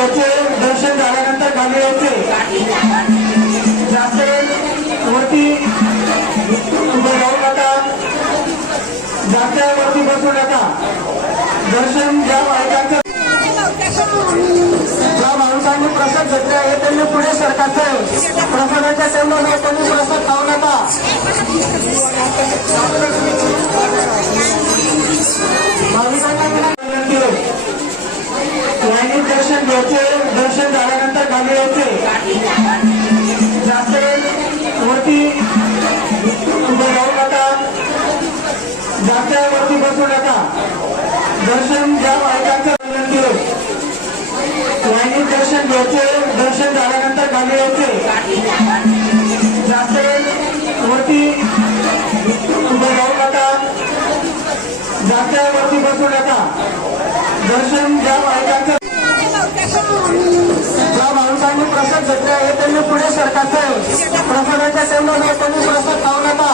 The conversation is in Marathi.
घ्यायचे, दर्शन झाल्यानंतर खाली यायचे, जास्त वरती उभे राहू नका, जास्त वरती बसू नका. दर्शन ज्या मालकांचं ज्या माणसांनी प्रसाद घेतले आहे त्यांनी पुढे सरकारचं प्रसादाच्या टेबलवर त्यांनी प्रसाद खाऊ नका. लाईनीत दर्शन घ्यायचे, दर्शन झाल्यानंतर खाली यायचे, जास्त वरती उभे राहू नका, जास्त वरती बसू नका. दर्शन ज्या मालकांचं लाईनीत दर्शन घ्यायचे, दर्शन झाल्यानंतर खाली यायचे, जास्त वरती उभे राहू नका, जास्त वरती बसू नका. दर्शन ज्या मालकांचं ज्या माणसांनी प्रसाद घेतले आहे त्यांनी पुढे सरकारचं प्रसादाच्या टेबलवर त्यांनी प्रसाद खाऊ नका.